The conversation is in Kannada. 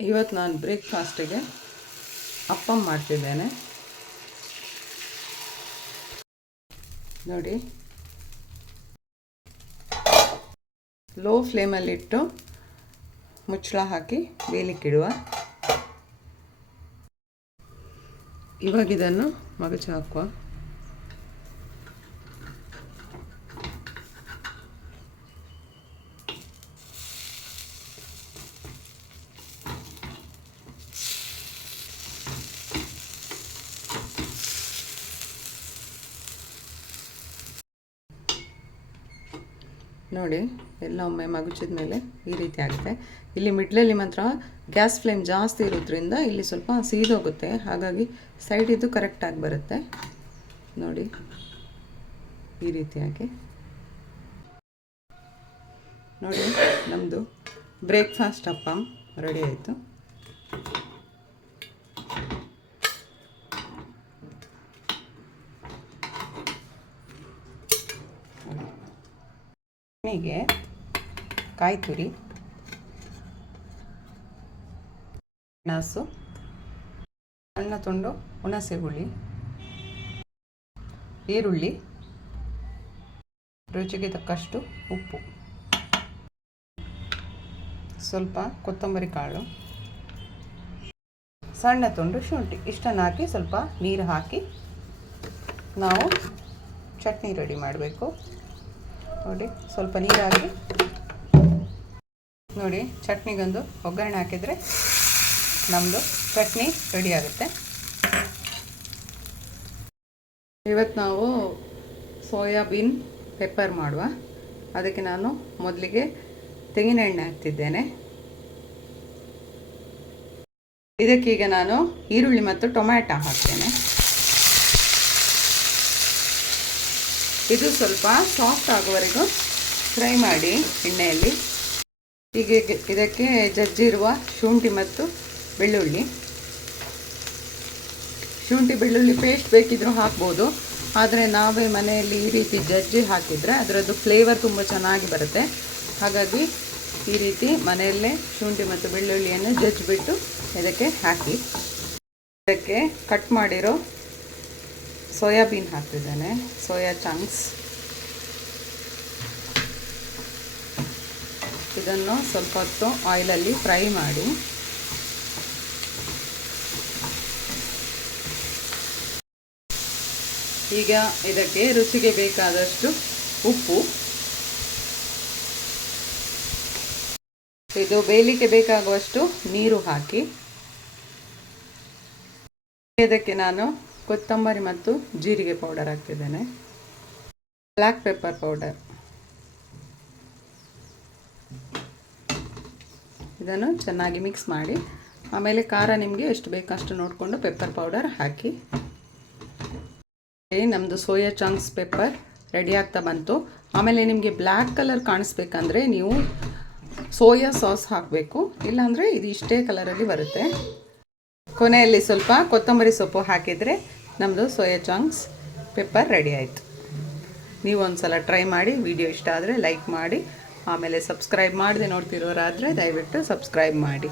ಇವತ್ತು ನಾನು ಬ್ರೇಕ್ಫಾಸ್ಟಿಗೆ ಅಪ್ಪಮ್ ಮಾಡ್ತಿದ್ದೇನೆ. ನೋಡಿ, ಲೋ ಫ್ಲೇಮಲ್ಲಿಟ್ಟು ಮುಚ್ಚಳ ಹಾಕಿ ಬೇಯಲಿಕ್ಕಿಡುವ. ಇವಾಗ ಇದನ್ನು ಮಗಚು ಹಾಕುವ. ನೋಡಿ, ಎಲ್ಲ ಒಮ್ಮೆ ಮಗುಚಿದ ಮೇಲೆ ಈ ರೀತಿ ಆಗುತ್ತೆ. ಇಲ್ಲಿ ಮಿಡ್ಲಲ್ಲಿ ಮಾತ್ರ ಗ್ಯಾಸ್ ಫ್ಲೇಮ್ ಜಾಸ್ತಿ ಇರೋದ್ರಿಂದ ಇಲ್ಲಿ ಸ್ವಲ್ಪ ಸೀದೋಗುತ್ತೆ, ಹಾಗಾಗಿ ಸೈಡಿದ್ದು ಕರೆಕ್ಟಾಗಿ ಬರುತ್ತೆ. ನೋಡಿ, ಈ ರೀತಿಯಾಗಿ. ನೋಡಿ, ನಮ್ಮದು ಬ್ರೇಕ್ಫಾಸ್ಟ್ ಅಪ್ಪಮ್ ರೆಡಿ ಆಯಿತು. ಹೀಗೆ ಕಾಯಿ ತುರಿ, ಮೆಣಸು, ಸಣ್ಣ ತುಂಡು ಹುಣಸೆ ಹುಳಿ, ಈರುಳ್ಳಿ, ರುಚಿಗೆ ತಕ್ಕಷ್ಟು ಉಪ್ಪು, ಸ್ವಲ್ಪ ಕೊತ್ತಂಬರಿ ಕಾಳು, ಸಣ್ಣ ತುಂಡು ಶುಂಠಿ ಇಷ್ಟನ್ನು ಹಾಕಿ ಸ್ವಲ್ಪ ನೀರು ಹಾಕಿ ನಾವು ಚಟ್ನಿ ರೆಡಿ ಮಾಡಬೇಕು. ನೋಡಿ, ಸ್ವಲ್ಪ ನೀರು ಹಾಕಿ ನೋಡಿ, ಚಟ್ನಿಗೊಂದು ಒಗ್ಗರಣೆ ಹಾಕಿದರೆ ನಮ್ಮದು ಚಟ್ನಿ ರೆಡಿ ಆಗುತ್ತೆ. ಇವತ್ತು ನಾವು ಸೋಯಾಬೀನ್ ಪೆಪ್ಪರ್ ಮಾಡುವ. ಅದಕ್ಕೆ ನಾನು ಮೊದಲಿಗೆ ತೆಂಗಿನ ಎಣ್ಣೆ ಹಾಕ್ತಿದ್ದೇನೆ. ಇದಕ್ಕೀಗ ನಾನು ಈರುಳ್ಳಿ ಮತ್ತು ಟೊಮ್ಯಾಟೊ ಹಾಕ್ತೇನೆ. ಇದು ಸ್ವಲ್ಪ ಸಾಫ್ಟ್ ಆಗುವವರೆಗೂ ಫ್ರೈ ಮಾಡಿ ಎಣ್ಣೆಯಲ್ಲಿ. ಈಗ ಇದಕ್ಕೆ ಜಜ್ಜಿರುವ ಶುಂಠಿ ಮತ್ತು ಬೆಳ್ಳುಳ್ಳಿ, ಶುಂಠಿ ಬೆಳ್ಳುಳ್ಳಿ ಪೇಸ್ಟ್ ಬೇಕಿದ್ರೂ ಹಾಕ್ಬೋದು, ಆದರೆ ನಾವೇ ಮನೆಯಲ್ಲಿ ಈ ರೀತಿ ಜಜ್ಜಿ ಹಾಕಿದರೆ ಅದರದ್ದು ಫ್ಲೇವರ್ ತುಂಬ ಚೆನ್ನಾಗಿ ಬರುತ್ತೆ. ಹಾಗಾಗಿ ಈ ರೀತಿ ಮನೆಯಲ್ಲೇ ಶುಂಠಿ ಮತ್ತು ಬೆಳ್ಳುಳ್ಳಿಯನ್ನು ಜಜ್ಜಿಬಿಟ್ಟು ಇದಕ್ಕೆ ಹಾಕಿ, ಇದಕ್ಕೆ ಕಟ್ ಮಾಡಿರೋ ಸೋಯಾಬೀನ್ ಹಾಕ್ತಿದ್ದೇನೆ, ಸೋಯಾ ಚಂಕ್ಸ್. ಇದನ್ನು ಸ್ವಲ್ಪ ಹೊತ್ತು ಆಯಿಲಲ್ಲಿ ಫ್ರೈ ಮಾಡಿ, ಈಗ ಇದಕ್ಕೆ ರುಚಿಗೆ ಬೇಕಾದಷ್ಟು ಉಪ್ಪು, ಇದು ಬೇಯಲಿಕ್ಕೆ ಬೇಕಾಗುವಷ್ಟು ನೀರು ಹಾಕಿ, ಇದಕ್ಕೆ ನಾನು ಕೊತ್ತಂಬರಿ ಮತ್ತು ಜೀರಿಗೆ ಪೌಡರ್ ಹಾಕ್ತಿದ್ದೇನೆ, ಬ್ಲ್ಯಾಕ್ ಪೆಪ್ಪರ್ ಪೌಡರ್. ಇದನ್ನು ಚೆನ್ನಾಗಿ ಮಿಕ್ಸ್ ಮಾಡಿ, ಆಮೇಲೆ ಖಾರ ನಿಮಗೆ ಎಷ್ಟು ಬೇಕಷ್ಟು ನೋಡಿಕೊಂಡು ಪೆಪ್ಪರ್ ಪೌಡರ್ ಹಾಕಿ. ನಮ್ಮದು ಸೋಯಾ ಚಂಕ್ಸ್ ಪೆಪ್ಪರ್ ರೆಡಿ ಆಗ್ತಾ ಬಂತು. ಆಮೇಲೆ ನಿಮಗೆ ಬ್ಲ್ಯಾಕ್ ಕಲರ್ ಕಾಣಿಸ್ಬೇಕಂದ್ರೆ ನೀವು ಸೋಯಾ ಸಾಸ್ ಹಾಕಬೇಕು, ಇಲ್ಲಾಂದರೆ ಇದು ಇಷ್ಟೇ ಕಲರಲ್ಲಿ ಬರುತ್ತೆ. ಕೊನೆಯಲ್ಲಿ ಸ್ವಲ್ಪ ಕೊತ್ತಂಬರಿ ಸೊಪ್ಪು ಹಾಕಿದರೆ ನಮ್ಮದು ಸೋಯಾ ಚಂಕ್ಸ್ ಪೆಪ್ಪರ್ ರೆಡಿ ಆಯಿತು. ನೀವು ಒಂದು ಸಲ ಟ್ರೈ ಮಾಡಿ. ವಿಡಿಯೋ ಇಷ್ಟ ಆದರೆ ಲೈಕ್ ಮಾಡಿ, ಆಮೇಲೆ ಸಬ್ಸ್ಕ್ರೈಬ್ ಮಾಡದೆ ನೋಡ್ತಿರೋರಾದರೆ ದಯವಿಟ್ಟು ಸಬ್ಸ್ಕ್ರೈಬ್ ಮಾಡಿ.